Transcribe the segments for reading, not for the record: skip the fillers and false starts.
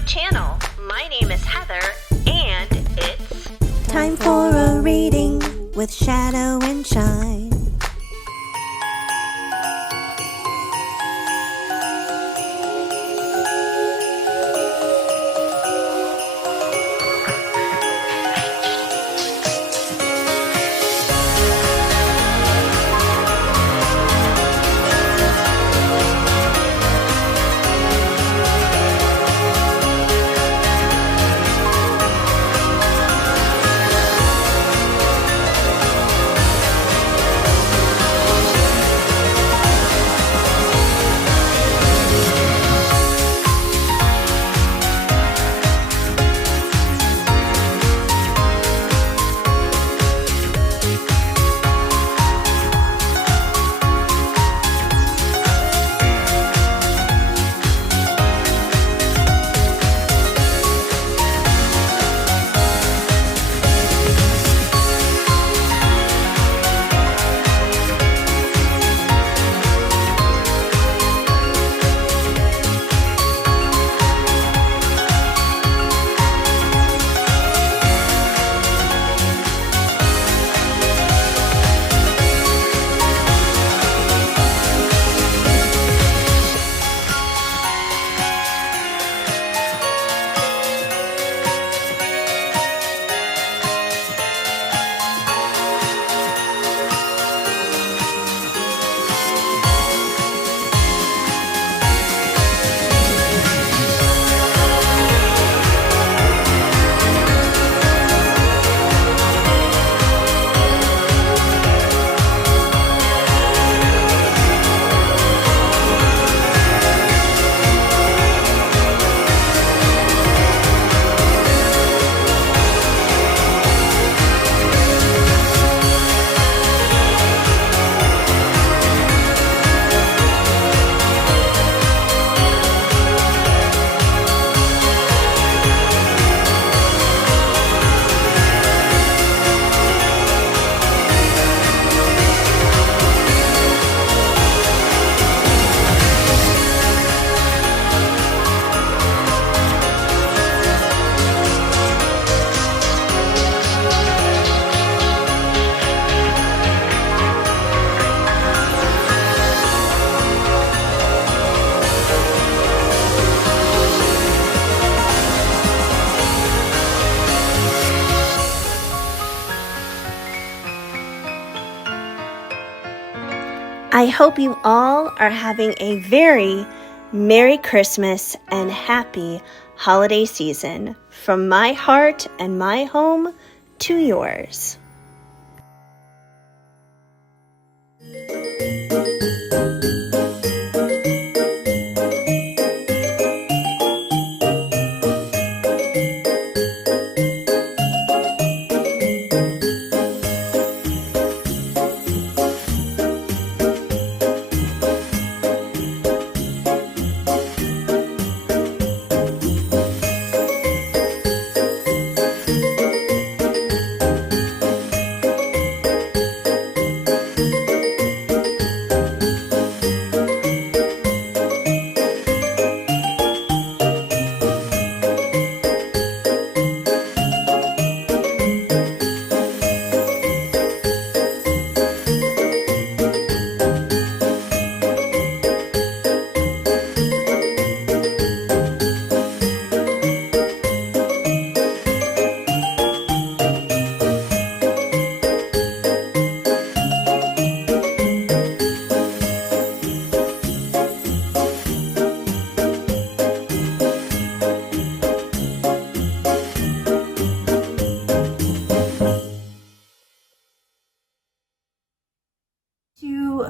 my channel. My name is Heather, and it's time for a reading with Shadow and Shine. I hope you all are having a very Merry Christmas and happy holiday season from my heart and my home to yours.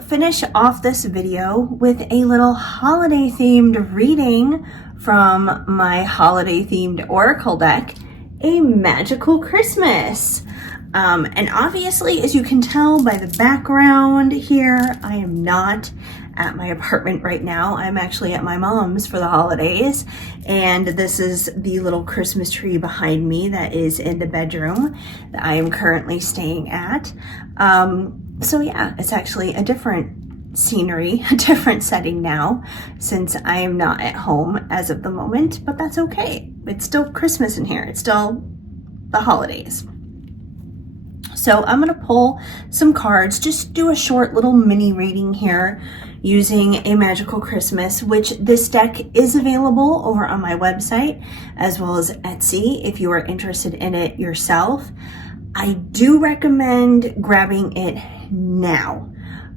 Finish off this video with a little holiday themed reading from my holiday themed oracle deck, A Magical Christmas. And obviously, as you can tell by the background here, I am not at my apartment right now. I'm actually at my mom's for the holidays, and this is the little Christmas tree behind me that is in the bedroom that I am currently staying at. So yeah, it's actually a different scenery, a different setting now, since I am not at home as of the moment, but that's okay. It's still Christmas in here. It's still the holidays. So I'm going to pull some cards, just do a short little mini reading here using A Magical Christmas, which this deck is available over on my website as well as Etsy if you are interested in it yourself. I do recommend grabbing it now.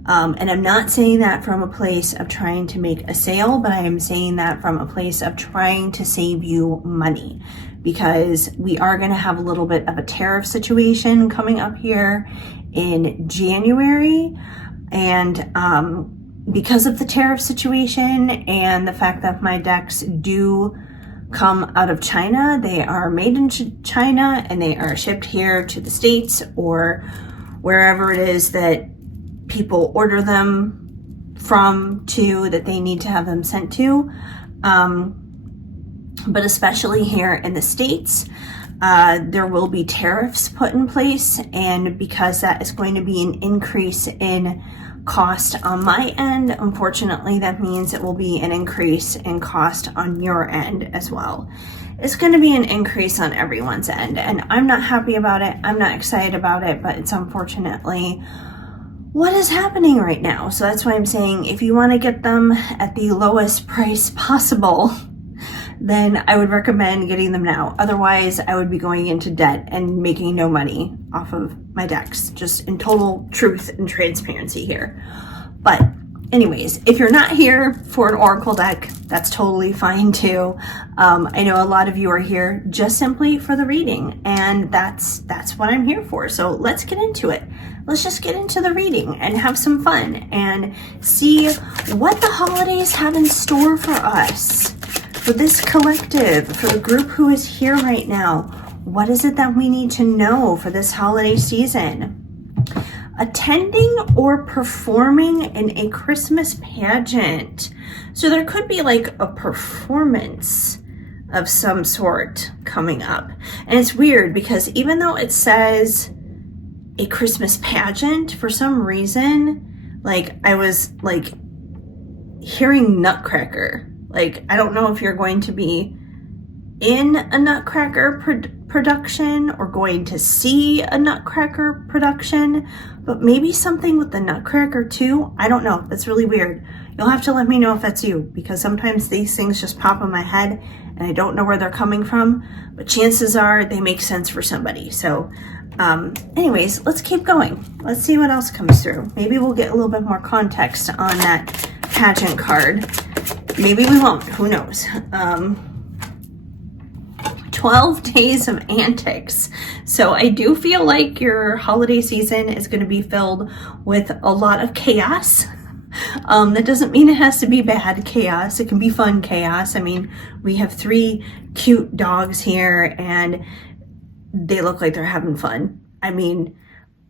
And I'm not saying that from a place of trying to make a sale, but I am saying that from a place of trying to save you money, because we are going to have a little bit of a tariff situation coming up here in January. And because of the tariff situation and the fact that my decks do come out of China, they are made in China and they are shipped here to the States or wherever it is that people order them from to that they need to have them sent to. But especially here in the States, there will be tariffs put in place, and because that is going to be an increase in cost on my end, unfortunately that means it will be an increase in cost on your end as well. It's going to be an increase on everyone's end, and I'm not happy about it. I'm not excited about it, but it's unfortunately what is happening right now. So that's why I'm saying if you want to get them at the lowest price possible, then I would recommend getting them now. Otherwise, I would be going into debt and making no money off of my decks, just in total truth and transparency here. But anyways, if you're not here for an oracle deck, that's totally fine too. I know a lot of you are here just simply for the reading, and that's what I'm here for. So let's get into it. Let's just get into the reading and have some fun and see what the holidays have in store for us, for this collective, for the group who is here right now. What is it that we need to know for this holiday season? Attending or performing in a Christmas pageant. So there could be like a performance of some sort coming up. And it's weird because even though it says a Christmas pageant, for some reason, like I was like hearing Nutcracker. Like, I don't know if you're going to be in a Nutcracker production or going to see a Nutcracker production, but maybe something with the Nutcracker too. I don't know. That's really weird. You'll have to let me know if that's you, because sometimes these things just pop in my head and I don't know where they're coming from, but chances are they make sense for somebody. So anyways, let's keep going. Let's see what else comes through. Maybe we'll get a little bit more context on that pageant card. Maybe we won't. Who knows? 12 days of antics. So I do feel like your holiday season is going to be filled with a lot of chaos. That doesn't mean it has to be bad chaos. It can be fun chaos. I mean, we have 3 cute dogs here and they look like they're having fun. I mean,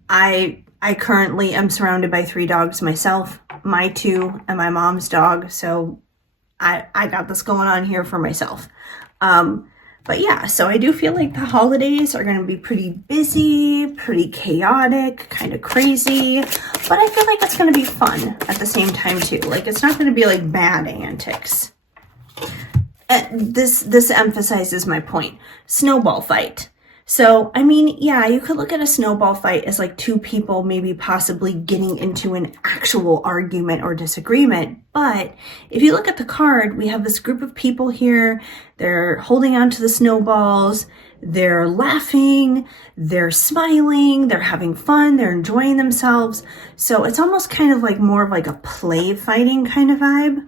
I currently am surrounded by 3 dogs myself, my 2 and my mom's dog. So I got this going on here for myself. But yeah, so I do feel like the holidays are going to be pretty busy, pretty chaotic, kind of crazy, but I feel like it's going to be fun at the same time too. Like, it's not going to be like bad antics. This emphasizes my point. Snowball fight. So, I mean, yeah, you could look at a snowball fight as like 2 people maybe possibly getting into an actual argument or disagreement. But if you look at the card, we have this group of people here. They're holding on to the snowballs. They're laughing. They're smiling. They're having fun. They're enjoying themselves. So it's almost kind of like more of like a play fighting kind of vibe.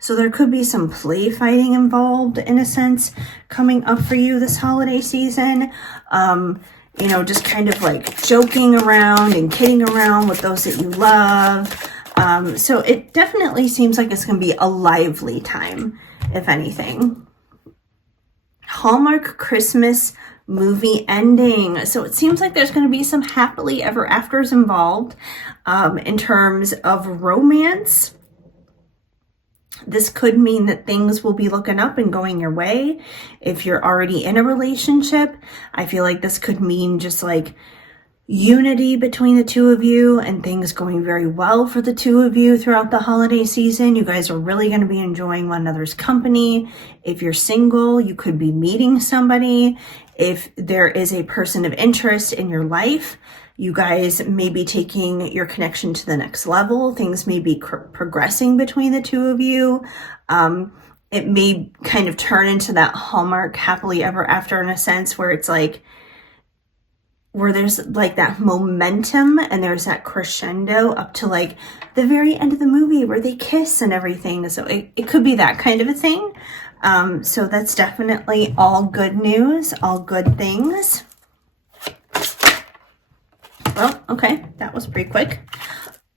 So there could be some play fighting involved in a sense coming up for you this holiday season. You know, just kind of like joking around and kidding around with those that you love. So it definitely seems like it's going to be a lively time, if anything. Hallmark Christmas movie ending. So it seems like there's going to be some happily ever afters involved in terms of romance. This could mean that things will be looking up and going your way. If you're already in a relationship, I feel like this could mean just like unity between the two of you and things going very well for the two of you throughout the holiday season. You guys are really going to be enjoying one another's company. If you're single, you could be meeting somebody. If there is a person of interest in your life, you guys may be taking your connection to the next level. Things may be progressing between the two of you. It may kind of turn into that Hallmark happily ever after in a sense where it's like, where there's like that momentum and there's that crescendo up to like the very end of the movie where they kiss and everything. So it could be that kind of a thing. So that's definitely all good news, all good things. Well, okay, that was pretty quick.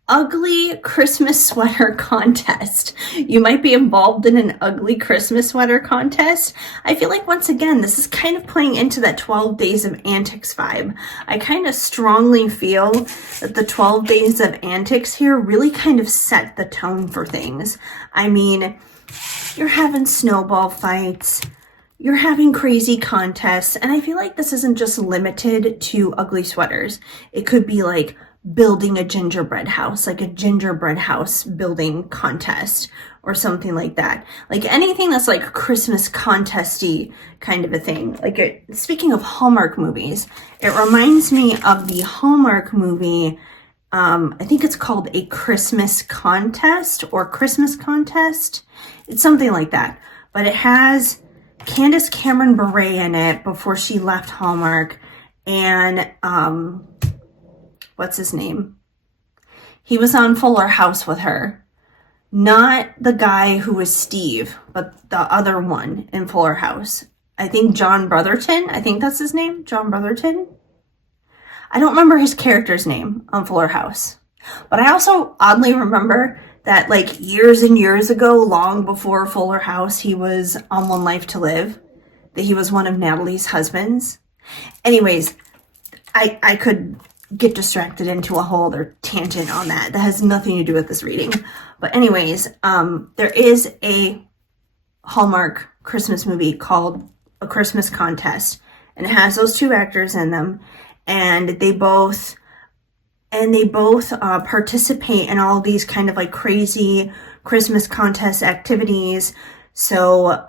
Ugly Christmas sweater contest. You might be involved in an ugly Christmas sweater contest. I feel like once again, this is kind of playing into that 12 Days of Antics vibe. I kind of strongly feel that the 12 Days of Antics here really kind of set the tone for things. I mean, you're having snowball fights, you're having crazy contests, and I feel like this isn't just limited to ugly sweaters. It could be like building a gingerbread house, like a gingerbread house building contest or something like that. Like anything that's like Christmas contesty kind of a thing. Like speaking of Hallmark movies, it reminds me of the Hallmark movie, I think it's called A Christmas Contest or Christmas Contest. It's something like that. But it has Candace Cameron Bure in it before she left Hallmark, and what's his name? He was on Fuller House with her. Not the guy who was Steve, but the other one in Fuller House. I think John Brotherton. I think that's his name. John Brotherton. I don't remember his character's name on Fuller House. But I also oddly remember that like years and years ago, long before Fuller House, he was on One Life to Live. That he was one of Natalie's husbands. Anyways, I could get distracted into a whole other tangent on that has nothing to do with this reading. But anyways, there is a Hallmark Christmas movie called A Christmas Contest, and it has those two actors in them, and they both participate in all these kind of like crazy Christmas contest activities. So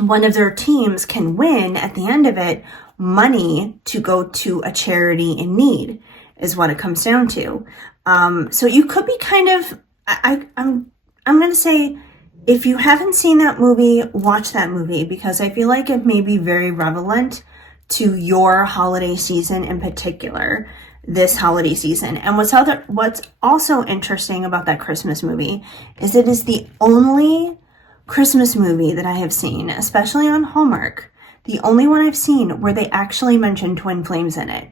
one of their teams can win at the end of it money to go to a charity in need is what it comes down to. So you could be kind of, I'm going to say, if you haven't seen that movie, watch that movie, because I feel like it may be very relevant to your holiday season in particular, this holiday season. And what's also interesting about that Christmas movie is it is the only Christmas movie that I have seen, especially on Hallmark, the only one I've seen where they actually mention twin flames in it,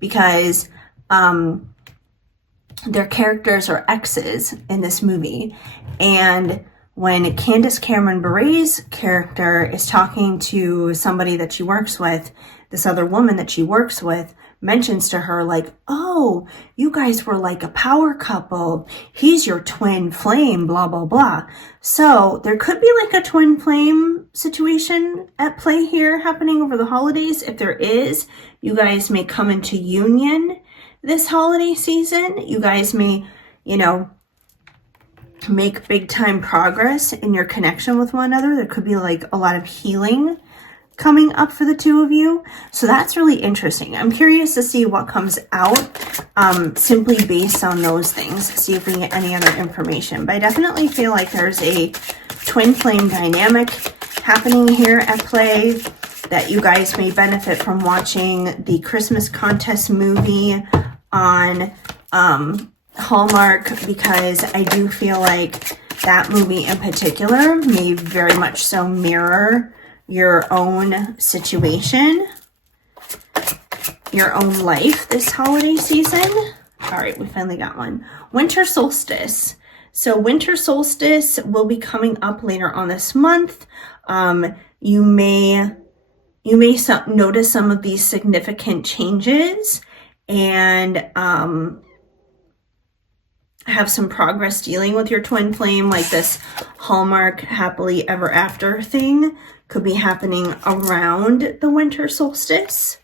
because their characters are exes in this movie. And when Candace Cameron Bure's character is talking to somebody that she works with, this other woman that she works with mentions to her like, oh, you guys were like a power couple. He's your twin flame, blah, blah, blah. So there could be like a twin flame situation at play here happening over the holidays. If there is, you guys may come into union this holiday season. You guys may, make big time progress in your connection with one another. There could be like a lot of healing coming up for the two of you. So that's really interesting. I'm curious to see what comes out simply based on those things. See if we can get any other information. But I definitely feel like there's a twin flame dynamic happening here at play that you guys may benefit from watching the Christmas contest movie on Hallmark, because I do feel like that movie in particular may very much so mirror your own situation, your own life this holiday season. All right, we finally got one. Winter solstice. So winter solstice will be coming up later on this month. You may notice some of these significant changes and have some progress dealing with your twin flame, like this Hallmark happily ever after thing could be happening around the winter solstice.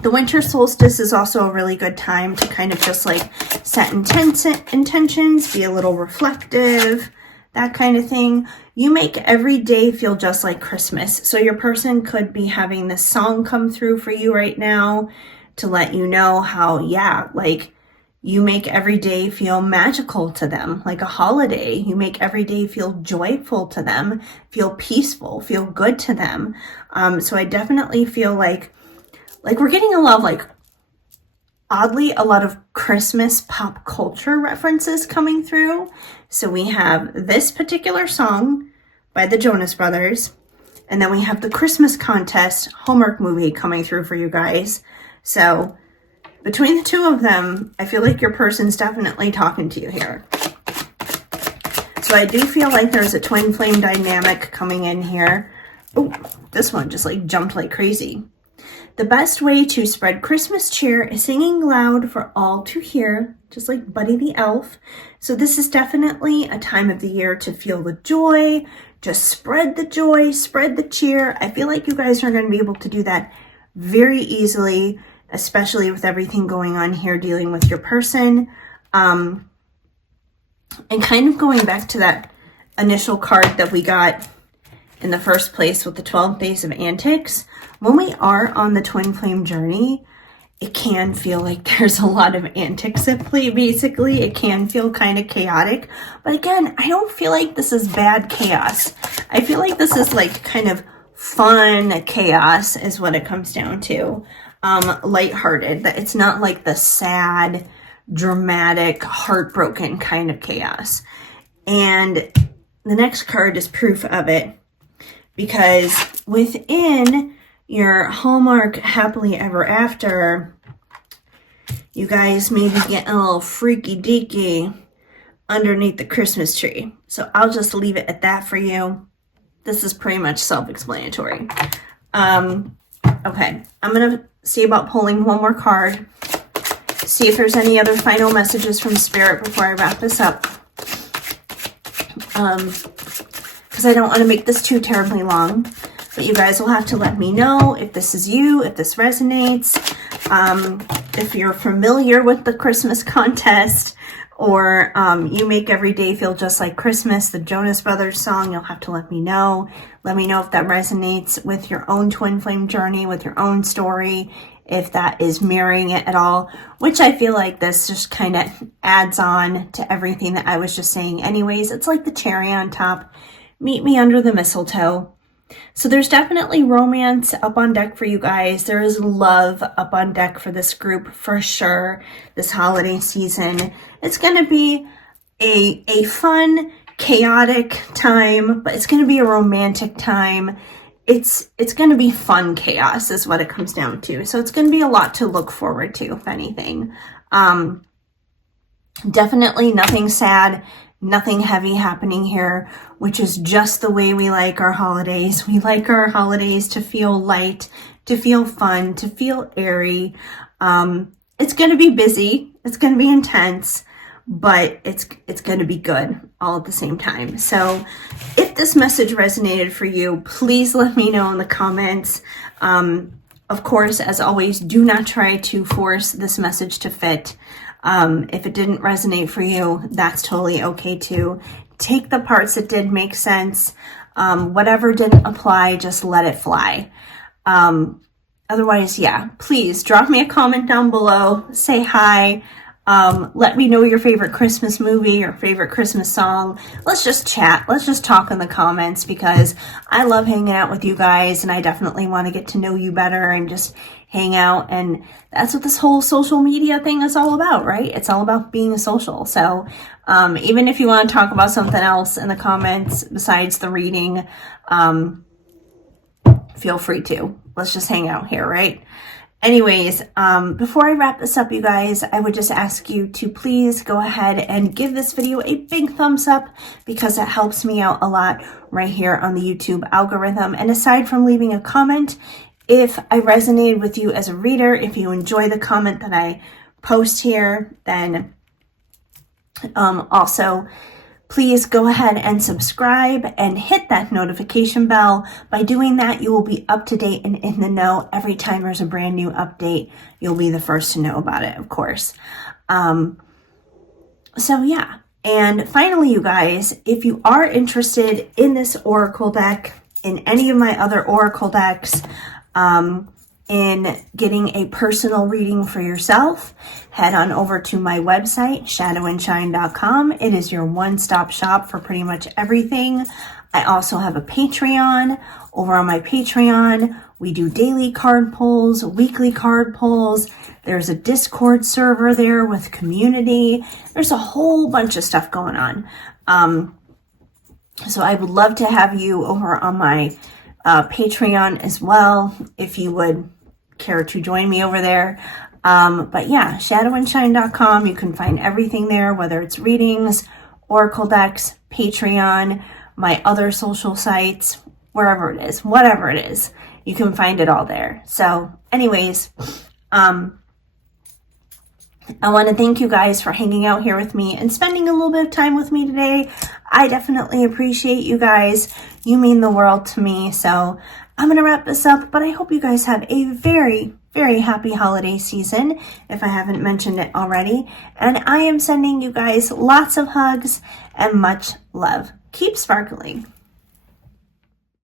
The winter solstice is also a really good time to kind of just like set intentions, be a little reflective, that kind of thing. You make every day feel just like Christmas. So your person could be having this song come through for you right now to let you know how, yeah, like you make every day feel magical to them, like a holiday. You make every day feel joyful to them, feel peaceful, feel good to them. So I definitely feel like we're getting a lot of like, oddly, a lot of Christmas pop culture references coming through. So we have this particular song by the Jonas Brothers, and then we have the Christmas contest Hallmark movie coming through for you guys. So between the two of them, I feel like your person's definitely talking to you here. So I do feel like there's a twin flame dynamic coming in here. Oh, this one just like jumped like crazy. The best way to spread Christmas cheer is singing loud for all to hear, just like Buddy the Elf. So this is definitely a time of the year to feel the joy, just spread the joy, spread the cheer. I feel like you guys are going to be able to do that very easily, especially with everything going on here dealing with your person. And kind of going back to that initial card that we got in the first place with the 12 Days of Antics, when we are on the twin flame journey, it can feel like there's a lot of antics at play, basically. It can feel kind of chaotic. But again, I don't feel like this is bad chaos. I feel like this is like kind of fun chaos is what it comes down to. Lighthearted. That it's not like the sad, dramatic, heartbroken kind of chaos. And the next card is proof of it. Because within your Hallmark happily ever after, you guys may be getting a little freaky deaky underneath the Christmas tree. So I'll just leave it at that for you. This is pretty much self-explanatory. Okay, I'm going to see about pulling one more card. See if there's any other final messages from Spirit before I wrap this up. Because I don't want to make this too terribly long. But you guys will have to let me know if this is you, if this resonates, if you're familiar with the Christmas contest, or you make every day feel just like Christmas, the Jonas Brothers song. You'll have to let me know. Let me know if that resonates with your own twin flame journey, with your own story, if that is mirroring it at all, which I feel like this just kind of adds on to everything that I was just saying anyways. It's like the cherry on top. Meet me under the mistletoe. So there's definitely romance up on deck for you guys. There is love up on deck for this group for sure this holiday season. It's going to be a fun, chaotic time, but it's going to be a romantic time. It's going to be fun chaos is what it comes down to. So it's going to be a lot to look forward to, if anything. Definitely nothing sad. Nothing heavy happening here, which is just the way we like our holidays. We like our holidays to feel light, to feel fun, to feel airy. It's going to be busy. It's going to be intense, but it's going to be good all at the same time. So if this message resonated for you, please let me know in the comments. Of course, as always, do not try to force this message to fit. If it didn't resonate for you, that's totally okay too. Take the parts that did make sense. Whatever didn't apply, just let it fly. Otherwise, yeah, please drop me a comment down below. Say hi. Let me know your favorite Christmas movie, your favorite Christmas song. Let's just chat. Let's just talk in the comments because I love hanging out with you guys and I definitely want to get to know you better and just hang out. And that's what this whole social media thing is all about, right? It's all about being a social. So even if you want to talk about something else in the comments besides the reading, feel free to. Let's just hang out here, right? Anyways, before I wrap this up, you guys, I would just ask you to please go ahead and give this video a big thumbs up because it helps me out a lot right here on the YouTube algorithm. And aside from leaving a comment, if I resonated with you as a reader, if you enjoy the comment that I post here, then also please go ahead and subscribe and hit that notification bell. By doing that, you will be up to date and in the know. Every time there's a brand new update, you'll be the first to know about it, of course. So yeah. And finally, you guys, if you are interested in this oracle deck, in any of my other oracle decks, in getting a personal reading for yourself, head on over to my website, shadowandshine.com. It is your one-stop shop for pretty much everything. I also have a Patreon. Over on my Patreon, we do daily card pulls, weekly card pulls. There's a Discord server there with community. There's a whole bunch of stuff going on. So I would love to have you over on my Patreon as well, if you would care to join me over there. But yeah, shadowandshine.com. You can find everything there, whether it's readings, oracle decks, Patreon, my other social sites, wherever it is, whatever it is, you can find it all there. So anyways, I want to thank you guys for hanging out here with me and spending a little bit of time with me today. I definitely appreciate you guys. You mean the world to me. So I'm going to wrap this up, but I hope you guys have a very, very happy holiday season, if I haven't mentioned it already. And I am sending you guys lots of hugs and much love. Keep sparkling.